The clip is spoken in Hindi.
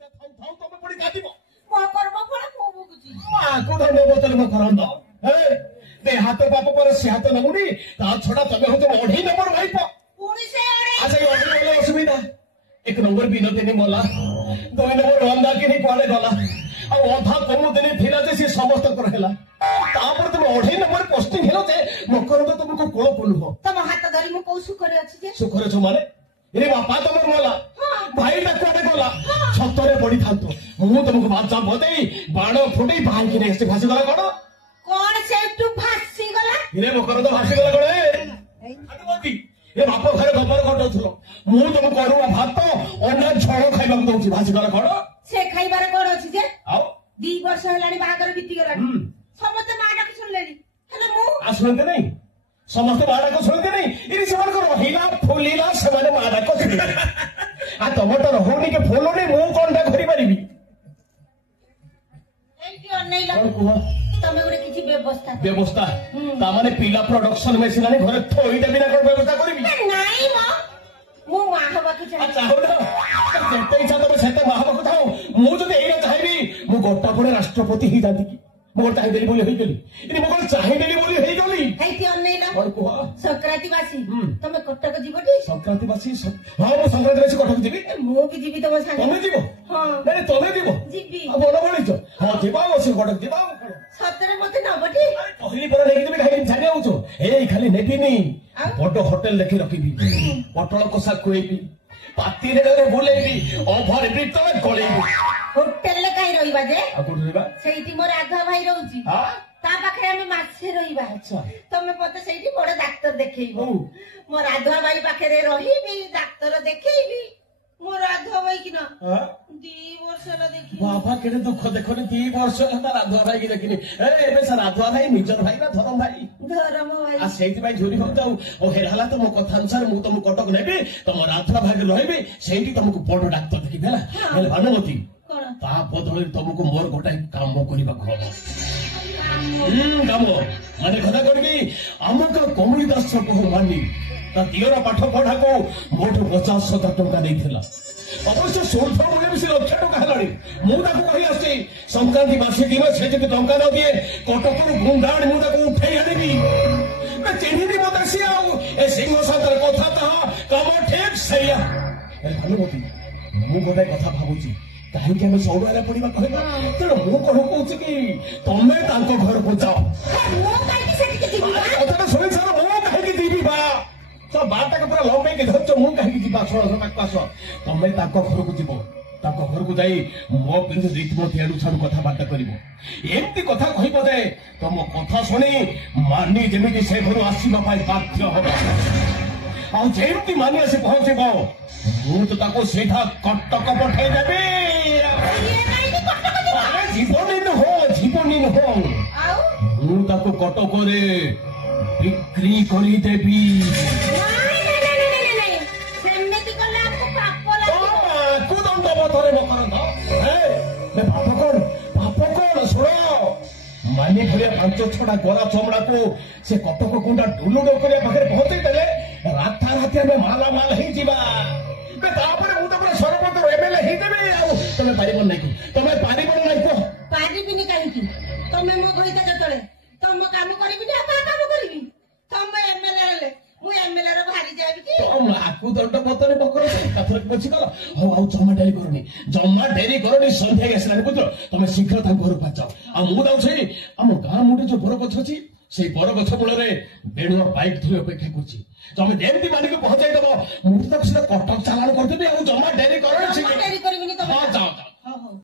ତମେ ପୁଣି କାଟିବ ହାତ ବାପ ପରେ ସେ ହାତ ନବୁନି ତା ଛଡା ତମେ ହଉଛ ଅଢେଇ ନମ୍ବର ଭାଇପ ଅସୁବିଧା 1 ନମ୍ବର ବିନୋଦିନୀ ମଲା 2 ନମ୍ବର ରନ୍ଦାକିନି କୁଆଡେ ଗଲା ଆଉ ଅଧା କମୁଦିନୀ ଥିଲା ଯେ ସେ ସମସ୍ତଙ୍କର ହେଲା ତାପରେ ତମେ 2.5 ନମ୍ବର ପୋଷ୍ଟିଂ ହେଲ ଯେ ମକରନ୍ଦ ତମକୁ କୋଳ ପଲୁହ ତମ ହାତ ଧରି ମୁଁ କୋଉ ସୁଖରେ ଅଛି ଯେ ସୁଖରେ ଅଛ ମାନେ रे बापा तुम मला भाई कुआडे गला छतरे पड़ीथांतो मु तुमको बाजा बदे बाण फुटी भाई कि नेक्स्ट भासी गला कौन से तू भासी गला रे मकर तो भासी गला कोड़े हनुमती ए बाप घर गोबर घटौथलो मु तुम करुआ भात अन्न झोळ खाइबाक दउची भासी गला कोड़ से खाइबार कोन अछि जे आउ 2 वर्ष हेलानी बाहागर बीती गलानी समस्त माडा को सुनलेनी हेले मु आसुनते नहीं समस्त माडा को सुनते नहीं इनी समान को रहिला फुलिला समान माडा को सुनते आ टमाटो रहउनी के फुलोनी मु कोनटा करि परिबी एंटी अनैला तमे गुरे किछि व्यवस्था ता माने पिला प्रोडक्शन मेसिन आनी घरे थोइटा बिना कोन व्यवस्था करिबी नाही मु माहबा को चाहे चाहो ना जते इच्छा तमे सेते माहबा को थाओ मु जदि एरा चाहेबी मु गोटा पुणे राष्ट्रपति ही जाती की मु चाहि देली बोली होई गेली इनी मु कोन चाहि देली बोली होई गेली एंटी अनैला और कुहा संक्रांतिवासी तमे कटक जीवटी संक्रांतिवासी हां मु संक्रांतिवासी कटक जीवी मु भी जीवी तम संग तमे जीवो हां नहीं तमे जीवो जीवी आ बोलो बोली छ हां जीवा ओसी कटक जीवा सतरे मते नबटी पहली पर लेके तुम खाई छाने आउछो ए खाली नेबिनी बडो होटल देखि रखिबी पटल कोसा खुएबी पाती रे बुलेबी ओभर ब्रिज तमे गलेबी होटल ले काई रहिबा जे आ कोन रहिबा सेठी मोर राघव भाई रहउची हां ता पाखरे हम मासे रहिबा अच्छा तमे पते सेठी बड़ डाक्टर देखैबो मोर राघव भाई पाखरे रहिबी डाक्टर देखैबी मोर राघव भाई कि ना 2 वर्ष ला देखि बाबा केडे दुख देखोनी 2 वर्ष ला राघव भाई की देखिनी ए एबे से राघव भाई निजर भाई ना धरम भाई आ सेठी भाई झोरी हो जाऊ ओ हेराला तो मो कथा अनुसार मु तुम कटक नेबे तुम राघव भाई रहबे सेठी तुमको बड़ डाक्टर देखि देला हेले भानुमती ता बदले तुमको मोर गोटा काम करिबा खब काम माने कथा करबी अमुक कमली दास को मानी ता दियोरा पाठ पढ़ा को मोठो 50,000 टका देथिला अवश्य सोल्थ मुले भी 1,00,000 टका हेलानी मु ताको कहि आसी संक्रांति मासी दिन से जति टंका न दिए कटक गुंडाण मु ताको उठाई आनिबी मैं चिन्हि दी बतासी आ ए सिंह सातर कथा ता काम ठीक सैया ए भानुमती मु गोटे कथा भाबुची कहीं के हमें सौड़े पड़ा कहबा तेरे मु कहू कहूँ कि तमे तांको घर को जाओ कथा सुनी सर मु कहीं दीबी बा तो बाटा के पूरा लंबे के धरछ मु कहीं जीवा पास तमे तांको घर को जीवो तांको घर को जाई मो पिंड रीतमती आडू छाड़ू कथा बार्ता करिवो एमती कथा कहबो जे तम कथा सुनी मानी जेमिति से घर आसीबा पाई बाध्य होबा आ जेमती मानी आसी पहुंचबो मु तो ताको सीधा कटक पठाई देबी जीवनी न हो मु ताको कटक रे बिक्री करी देबी मानी भलिया 5-6 गला चमड़ा को से कटक गुंडा ढुलुडो करिया पाखरे पहुंचै देले राता राती में माला माल ही जीवा बे तापरे मु तो सरपंच एमएलए ही देबे आ तमे पारिबो नै तमे पारिबो नै को पारिबिनी काहे की तमे मो गइता जतले तम काम करबी ना का काम करबी तमे एमएलए हेले मु एमएलए रो भारी जाबी की तम आकु दंड पतरे बकर कथरक बछि गला हो आ जमा डेरी करनी संध्या गेसलानी बुझ तमे शीघ्र ता घर पाचाओ आ मु दाउ छै हम गां मुडे जो बड़ गछ अछि से बड़ गछ मूल रे बेणुआ बाइक धुई अपेक्षा करछि तमे जेमती मानिक पहुंचाई दबो मु तक से कटक चालान